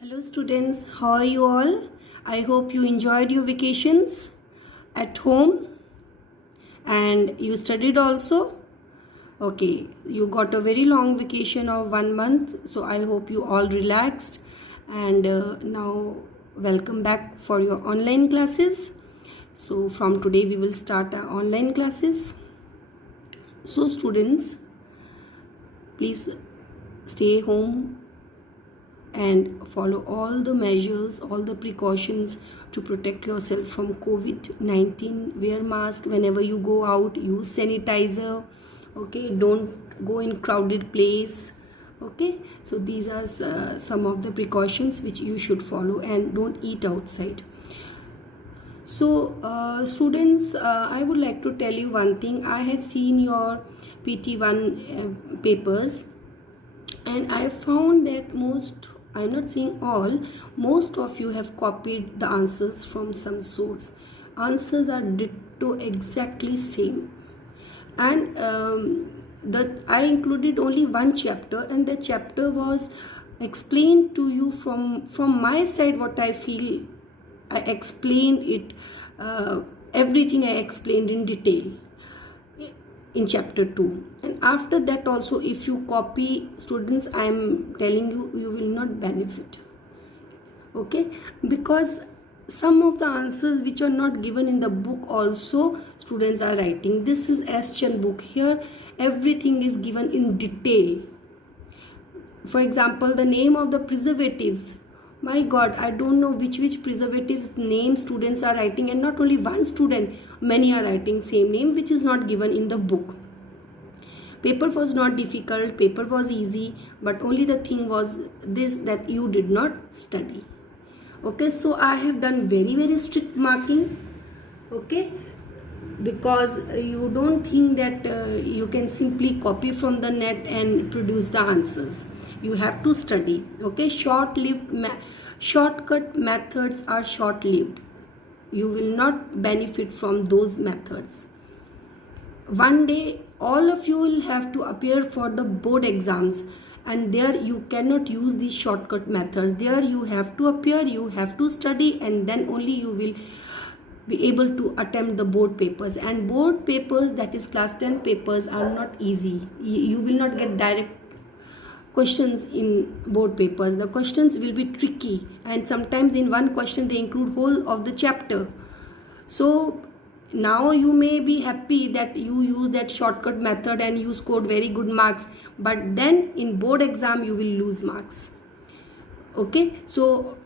Hello students, how are you all? I hope you enjoyed your vacations at home and you studied also. Okay, you got a very long vacation of 1 month, so I hope you all relaxed and now welcome back for your online classes. So from today we will start our online classes. So students, please stay home and follow all the measures, all the precautions to protect yourself from COVID-19. Wear mask whenever you go out, use sanitizer, okay, don't go in crowded place, okay. So these are some of the precautions which you should follow, and don't eat outside. So students, I would like to tell you one thing. I have seen your PT1 papers, and I found that I'm not saying all, most of you have copied the answers from some source. Answers are ditto exactly same, and I included only one chapter, and the chapter was explained to you from my side. What I feel, I explained it, everything I explained in detail in chapter 2. And after that also, if you copy, students, I am telling you, you will not benefit, okay, because some of the answers which are not given in the book also students are writing. This is S. Chand book. Here everything is given in detail. For example, the name of the preservatives, my god, I don't know which preservatives name students are writing, and not only one student, many are writing same name which is not given in the book. Paper was not difficult, paper was easy, but only the thing was this, that you did not study, okay. So I have done very strict marking, okay, because you don't think that you can simply copy from the net and produce the answers. You have to study, okay. Shortcut methods are short-lived. You will not benefit from those methods. One day all of you will have to appear for the board exams, and there you cannot use these shortcut methods. There you have to appear, you have to study, and then only you will be able to attempt the board papers. And board papers, that is class 10 papers, are not easy. You will not get direct questions in board papers. The questions will be tricky, and sometimes in one question they include whole of the chapter. So now you may be happy that you use that shortcut method and you scored very good marks, but then in board exam you will lose marks, okay. So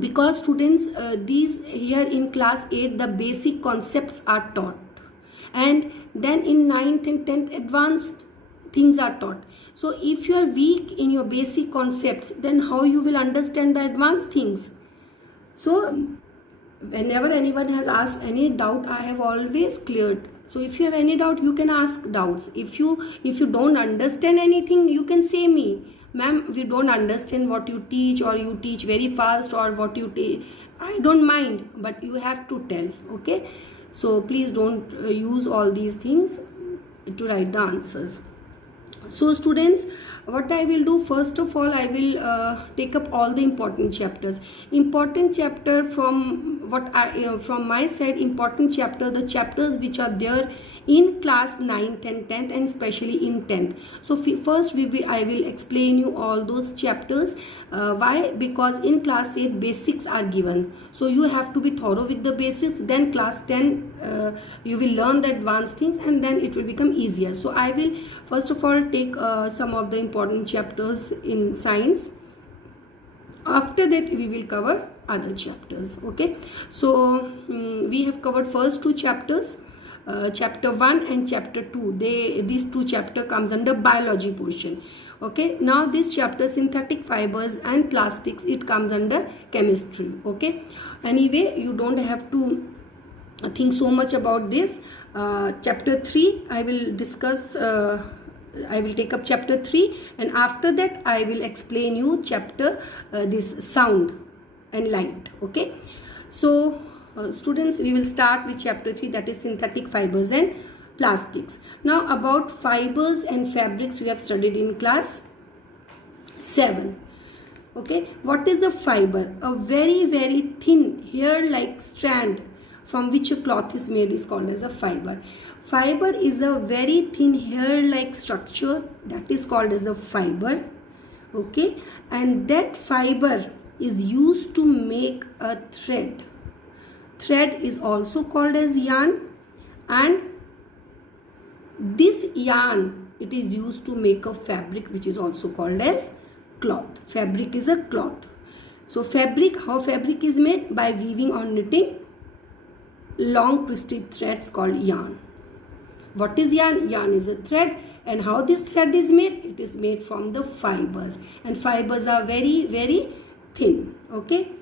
because students, these here in class 8 the basic concepts are taught, and then in 9th and 10th advanced things are taught. So if you are weak in your basic concepts, then how you will understand the advanced things? So whenever anyone has asked any doubt, I have always cleared. So if you have any doubt, you can ask doubts. If you don't understand anything, you can say me, ma'am, we don't understand what you teach, or you teach very fast, or what you teach. I don't mind, but you have to tell, okay. So please don't use all these things to write the answers. So students, what I will do, first of all, I will take up all the important chapters. Important chapter from what from my side, important chapter, the chapters which are there in class 9th and 10th, and especially in 10th. So first I will explain you all those chapters. Why? Because in class 8 basics are given, so you have to be thorough with the basics. Then class 10 you will learn the advanced things, and then it will become easier. So I will first of all take some of the important chapters in science. After that we will cover other chapters, okay. So we have covered first two chapters, chapter 1 and chapter 2. These two chapter comes under biology portion, okay. Now this chapter synthetic fibers and plastics, it comes under chemistry, okay. Anyway, you don't have to think so much about this. Chapter 3 I will discuss, I will take up chapter 3, and after that I will explain you chapter this sound and light, okay. So students, we will start with chapter 3, that is synthetic fibers and plastics. Now about fibers and fabrics we have studied in class 7. Okay, what is a fiber? A very very thin hair like strand from which a cloth is made is called as a fiber. Fiber is a very thin hair like structure, that is called as a fiber. Okay, and that fiber is used to make a thread. Thread is also called as yarn, and this yarn, it is used to make a fabric which is also called as cloth. Fabric is a cloth. So fabric, how fabric is made? By weaving or knitting long twisted threads called yarn. What is yarn? Yarn is a thread. And how this thread is made? It is made from the fibers, and fibers are very very thin. Okay,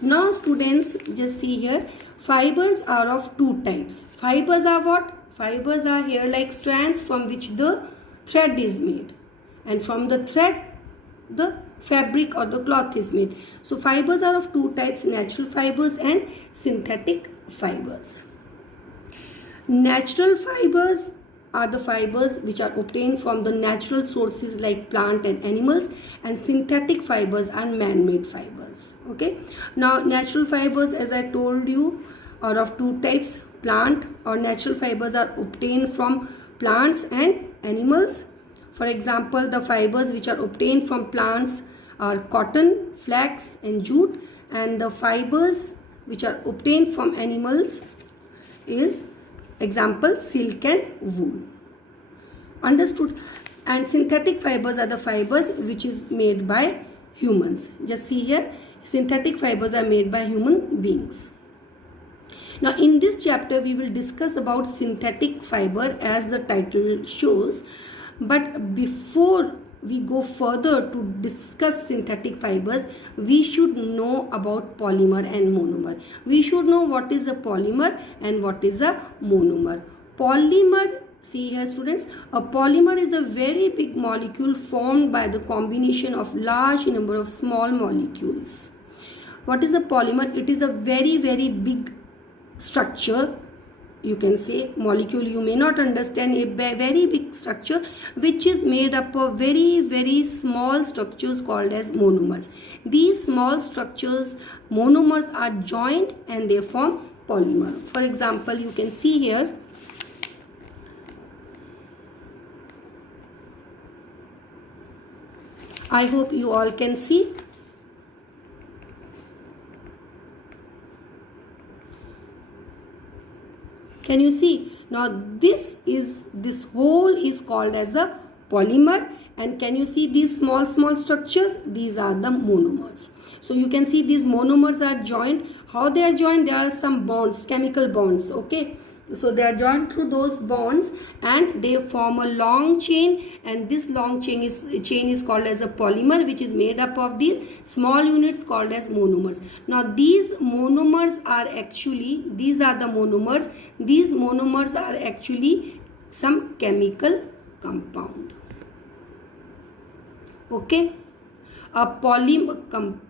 now students, just see here, fibers are of two types. Fibers are what? Fibers are hair like strands from which the thread is made, and from the thread the fabric or the cloth is made. So fibers are of two types, natural fibers and synthetic fibers. Natural fibers are the fibers which are obtained from the natural sources like plant and animals, and synthetic fibers are man-made fibers. Okay, now natural fibers, as I told you, are of two types. Plant or natural fibers are obtained from plants and animals. For example, the fibers which are obtained from plants are cotton, flax and jute, and the fibers which are obtained from animals is, example, silk and wool. Understood? And synthetic fibers are the fibers which is made by humans. Just see here, synthetic fibers are made by human beings. Now in this chapter we will discuss about synthetic fiber as the title shows. But before we go further to discuss synthetic fibers, we should know about polymer and monomer. We should know what is a polymer and what is a monomer. Polymer, see here students, a polymer is a very big molecule formed by the combination of large number of small molecules. What is a polymer? It is a very very big structure, you can say molecule, you may not understand, a very big structure which is made up of very very small structures called as monomers. These small structures, monomers, are joined and they form polymer. For example, you can see here, I hope you all can see. Can you see? Now this whole is called as a polymer, and can you see these small structures? These are the monomers. So you can see these monomers are joined. How they are joined? There are some bonds, chemical bonds. Okay, so they are joined through those bonds and they form a long chain, and this long chain is called as a polymer, which is made up of these small units called as monomers. Now these monomers are actually, these are the monomers. These monomers are actually some chemical compound. Okay, a polymer compound.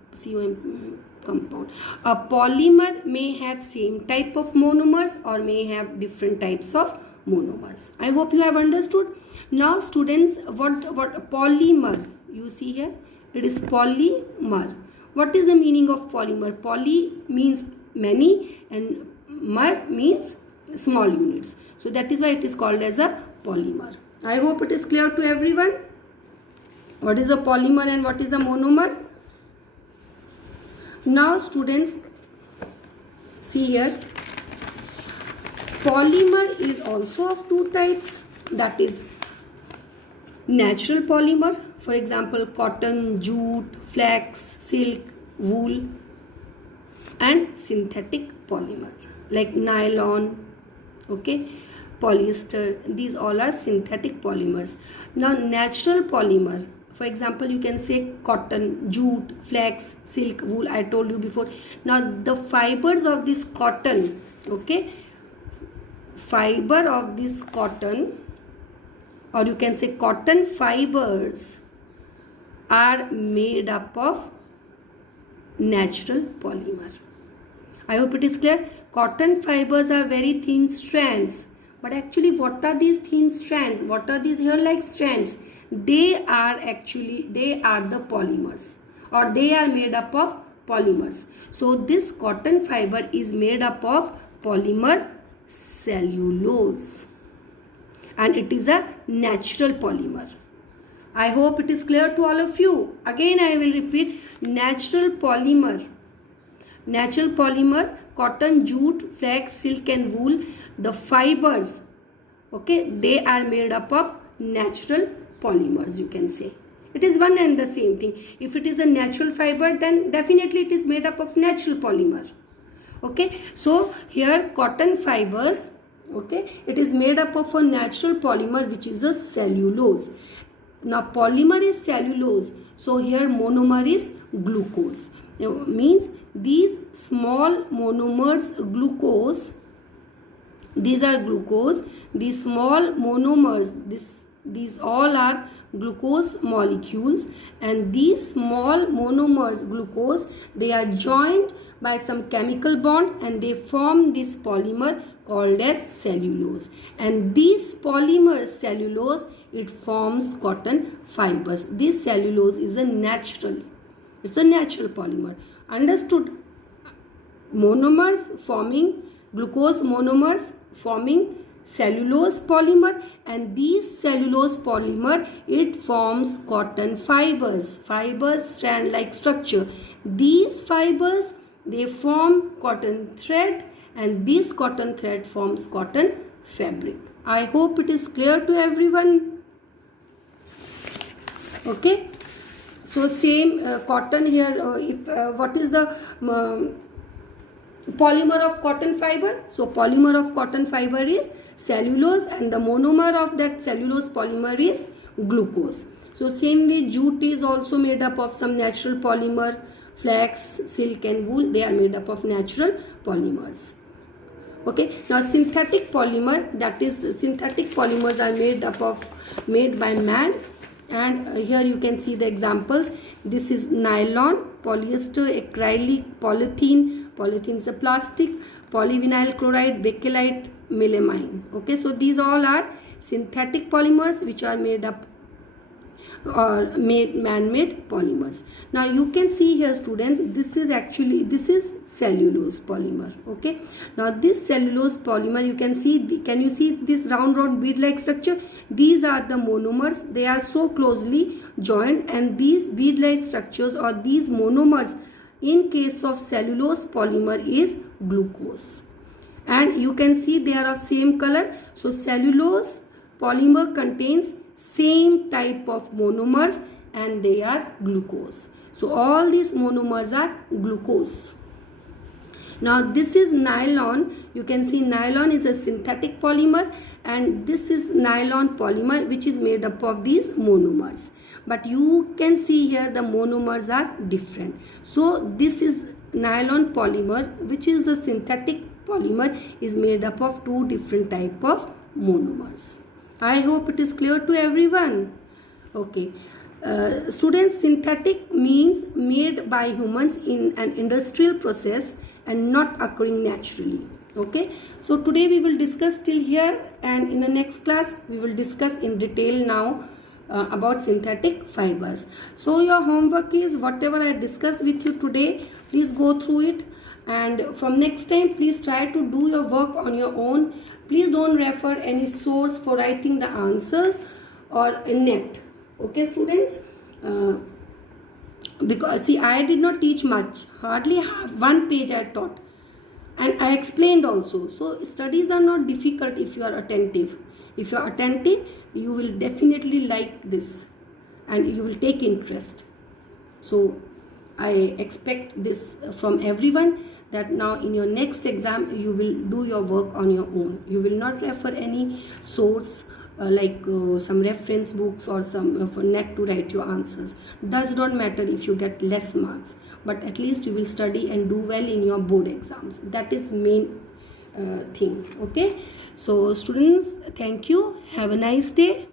A polymer may have same type of monomers or may have different types of monomers. I hope you have understood. Now students, what polymer, you see here, it is polymer. What is the meaning of polymer? Poly means many and mer means small units. So that is why it is called as a polymer. I hope it is clear to everyone. What is a polymer and what is a monomer? Now students, see here, polymer is also of two types, that is natural polymer, for example cotton, jute, flax, silk, wool, and synthetic polymer like nylon, okay, polyester. These all are synthetic polymers. Now natural polymer, for example, you can say cotton, jute, flax, silk, wool, I told you before. Now the fibers of this cotton, okay, fiber of this cotton, or you can say cotton fibers, are made up of natural polymer. I hope it is clear. Cotton fibers are very thin strands. But actually, what are these thin strands? What are these hair-like strands? they are the polymers, or they are made up of polymers. So this cotton fiber is made up of polymer cellulose, and it is a natural polymer. I hope it is clear to all of you. Again I will repeat, natural polymer, cotton, jute, flax, silk and wool, the fibers, okay, they are made up of natural polymers, you can say. It is one and the same thing. If it is a natural fiber, then definitely it is made up of natural polymer. Okay, so here cotton fibers, okay, it is made up of a natural polymer which is a cellulose. Now polymer is cellulose, so here monomer is glucose. Means these small monomers glucose, these are glucose, these small monomers, these all are glucose molecules, and these small monomers glucose, they are joined by some chemical bond and they form this polymer called as cellulose, and this polymer cellulose, it forms cotton fibers. This cellulose is a natural, it's a natural polymer. Understood? Monomers forming glucose monomers forming cellulose polymer, and these cellulose polymer, it forms cotton fibers. Fibers strand like structure. These fibers, they form cotton thread, and this cotton thread forms cotton fabric. I hope it is clear to everyone. Okay, so same cotton here, what is the polymer of cotton fiber? So polymer of cotton fiber is cellulose, and the monomer of that cellulose polymer is glucose. So same way jute is also made up of some natural polymer. Flax, silk and wool, they are made up of natural polymers. Okay, now synthetic polymer, that is synthetic polymers are made by man, and here you can see the examples. This is nylon, polyester, acrylic, polythene is a plastic, polyvinyl chloride, bakelite, melamine. Okay, so these all are synthetic polymers which are made up or man-made polymers. Now you can see here, students, this is cellulose polymer. Okay, now this cellulose polymer, you can see, can you see this round bead like structure? These are the monomers, they are so closely joined, and these bead like structures or these monomers in case of cellulose polymer is glucose, and you can see they are of same color. So cellulose polymer contains same type of monomers and they are glucose. So all these monomers are glucose. Now this is nylon. You can see nylon is a synthetic polymer, and this is nylon polymer which is made up of these monomers. But you can see here the monomers are different. So this is nylon polymer, which is a synthetic polymer, is made up of two different type of monomers. I hope it is clear to everyone. Okay. Students, synthetic means made by humans in an industrial process and not occurring naturally. Okay, so today we will discuss till here, and in the next class we will discuss in detail now about synthetic fibers. So your homework is whatever I discussed with you today, please go through it, and from next time please try to do your work on your own. Please don't refer any source for writing the answers or net. Okay, students, because see, I did not teach much, hardly one page I taught, and I explained also. So studies are not difficult if you are attentive. If you are attentive, you will definitely like this and you will take interest. So I expect this from everyone, that now in your next exam you will do your work on your own. You will not refer any source like some reference books or some for net to write your answers. Does not matter if you get less marks, but at least you will study and do well in your board exams. That is main thing. Okay, so students, thank you, have a nice day.